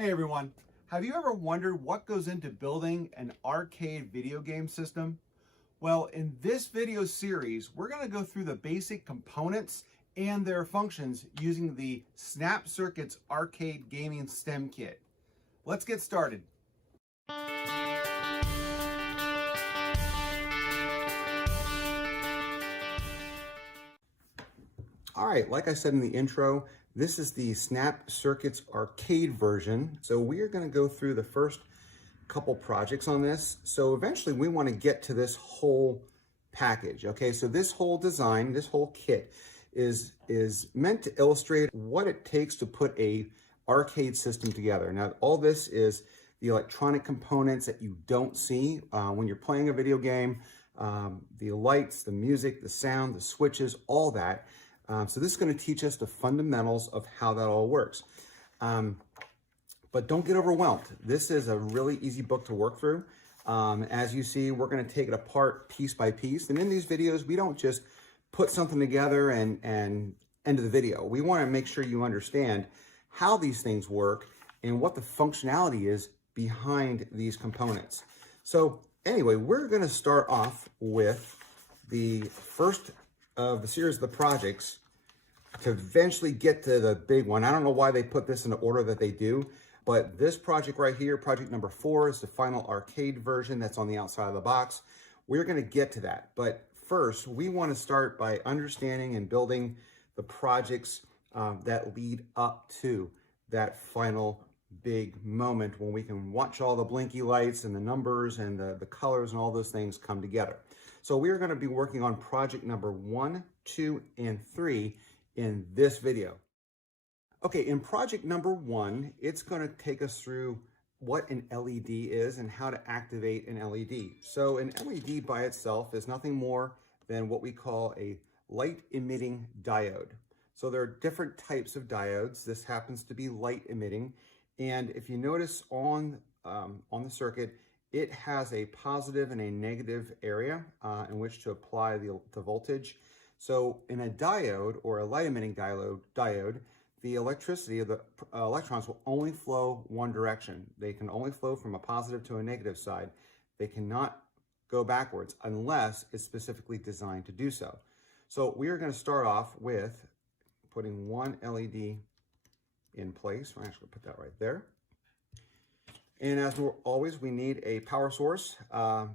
Hey everyone, have you ever wondered what goes into building an arcade video game system? Well, in this video series, we're going to go through the basic components and their functions using the Snapcircuits Arcade Gaming STEM Kit. Let's get started. All right, like I said in the intro, this is the Snapcircuits arcade version. So we are going to go through the first couple projects on this. So eventually we want to get to this whole package. Okay, so this whole design, this whole kit is meant to illustrate what it takes to put a arcade system together. Now, all this is the electronic components that you don't see when you're playing a video game, the lights, the music, the sound, the switches, all that. So this is going to teach us the fundamentals of how that all works. But don't get overwhelmed. This is a really easy book to work through. As you see, we're going to take it apart piece by piece. And in these videos, we don't just put something together and end of the video. We want to make sure you understand how these things work and what the functionality is behind these components. So anyway, we're going to start off with the first of the series of the projects to eventually get to the big one. I don't know why they put this in the order that they do, but this project right here, project number 4, is the final arcade version that's on the outside of the box. We're going to get to that, but first we want to start by understanding and building the projects that lead up to that final big moment when we can watch all the blinky lights and the numbers and the colors and all those things come together. So we are going to be working on project number 1, 2, and 3 in this video. Okay, in project number 1, it's going to take us through what an LED is and how to activate an LED. So an LED by itself is nothing more than what we call a light emitting diode. So there are different types of diodes. This happens to be light emitting. And if you notice on the circuit, it has a positive and a negative area in which to apply the voltage. So in a diode or a light emitting diode, the electricity of the electrons will only flow one direction. They can only flow from a positive to a negative side. They cannot go backwards unless it's specifically designed to do so. So we are going to start off with putting one LED in place. We're actually going to put that right there. And as always, we need a power source.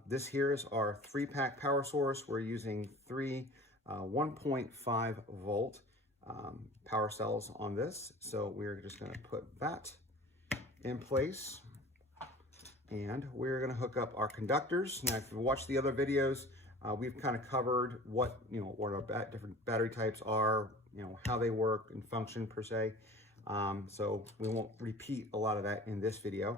This here is our 3-pack power source. We're using three 1.5 volt power cells on this. So we're just going to put that in place. And we're going to hook up our conductors. Now, if you watch the other videos, we've kind of covered what our different battery types are, how they work and function per se. So we won't repeat a lot of that in this video.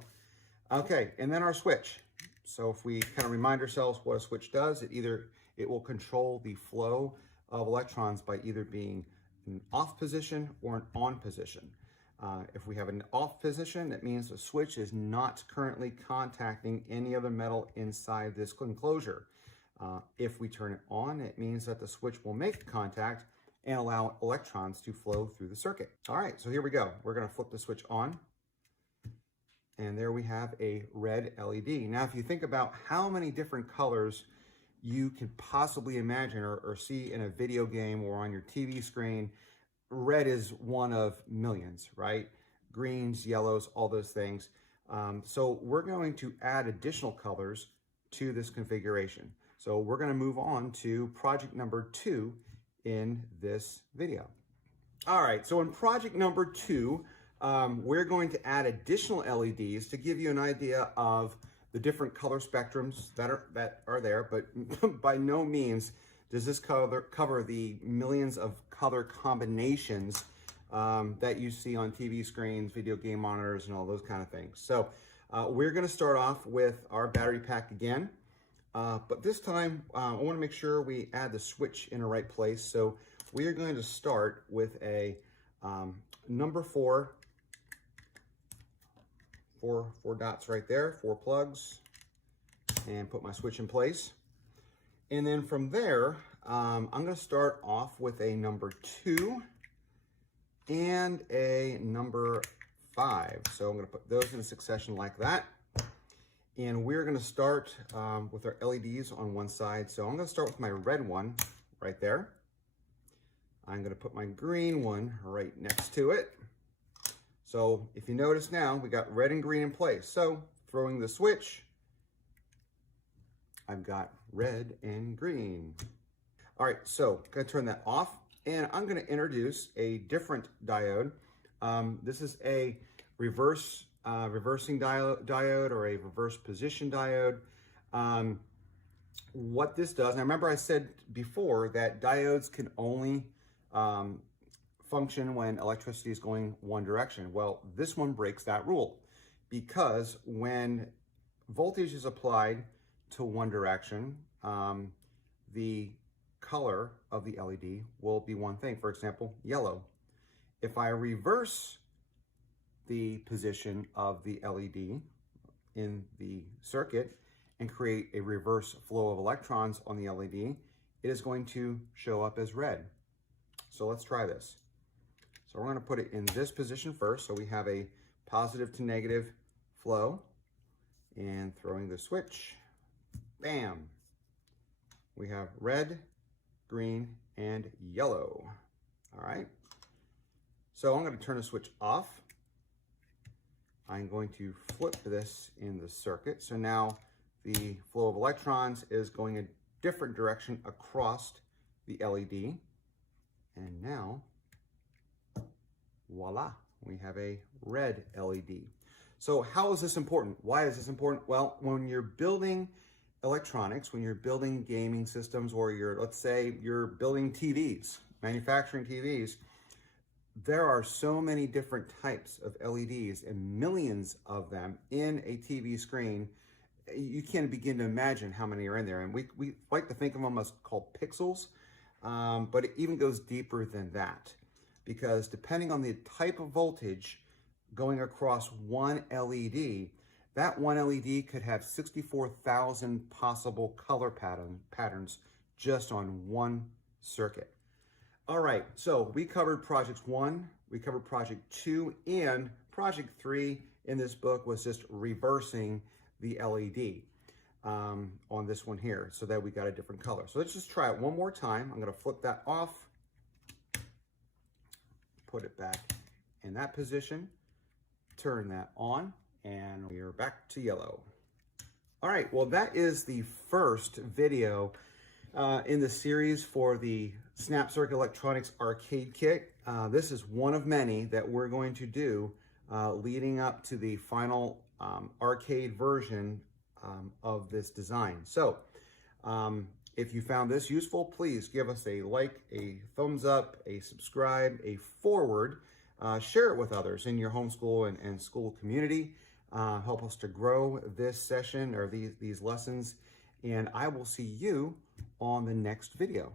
Okay, and then our switch. So if we kind of remind ourselves what a switch does, it will control the flow of electrons by either being an off position or an on position. If we have an off position, that means the switch is not currently contacting any other metal inside this enclosure. If we turn it on, it means that the switch will make contact and allow electrons to flow through the circuit. All right, so here we go. We're going to flip the switch on. And there we have a red LED. Now, if you think about how many different colors you could possibly imagine or see in a video game or on your TV screen, red is one of millions, right? Greens, yellows, all those things. So we're going to add additional colors to this configuration. So we're going to move on to project number 2 in this video. All right, so in project number 2, we're going to add additional LEDs to give you an idea of the different color spectrums that are there, but by no means does this cover the millions of color combinations that you see on TV screens, video game monitors, and all those kind of things. So we're going to start off with our battery pack again, but this time I want to make sure we add the switch in the right place. So we are going to start with a number 4. Four dots right there, 4 plugs, and put my switch in place. And then from there, I'm going to start off with a number 2 and a number 5. So I'm going to put those in succession like that. And we're going to start with our LEDs on one side. So I'm going to start with my red one right there. I'm going to put my green one right next to it. So if you notice now, we got red and green in place. So throwing the switch, I've got red and green. All right, so I'm going to turn that off, and I'm going to introduce a different diode. This is a reversing diode or a reverse position diode. What this does, and I remember I said before that diodes can only function when electricity is going one direction. Well, this one breaks that rule, because when voltage is applied to one direction, the color of the LED will be one thing. For example, yellow. If I reverse the position of the LED in the circuit and create a reverse flow of electrons on the LED, it is going to show up as red. So let's try this. So we're going to put it in this position first, so we have a positive to negative flow, and throwing the switch, bam, we have red, green, and yellow. All right, so I'm going to turn the switch off. I'm going to flip this in the circuit. So now the flow of electrons is going a different direction across the LED. And now, voila, we have a red LED. So how is this important? Why is this important? Well, when you're building electronics, when you're building gaming systems, or let's say you're building TVs, manufacturing TVs, there are so many different types of LEDs and millions of them in a TV screen. You can't begin to imagine how many are in there. And we like to think of them as called pixels, but it even goes deeper than that, because depending on the type of voltage going across one LED, that one LED could have 64,000 possible color patterns just on one circuit. All right, so we covered project 1, we covered project 2, and project 3 in this book was just reversing the LED on this one here, so that we got a different color. So let's just try it one more time. I'm going to flip that off, put it back in that position, turn that on, and we're back to yellow. All right, well, that is the first video in the series for the Snap Circuit Electronics Arcade Kit. This is one of many that we're going to do leading up to the final arcade version of this design. So if you found this useful, please give us a like, a thumbs up, a subscribe, a forward, share it with others in your homeschool and school community. Help us to grow this session or these lessons, and I will see you on the next video.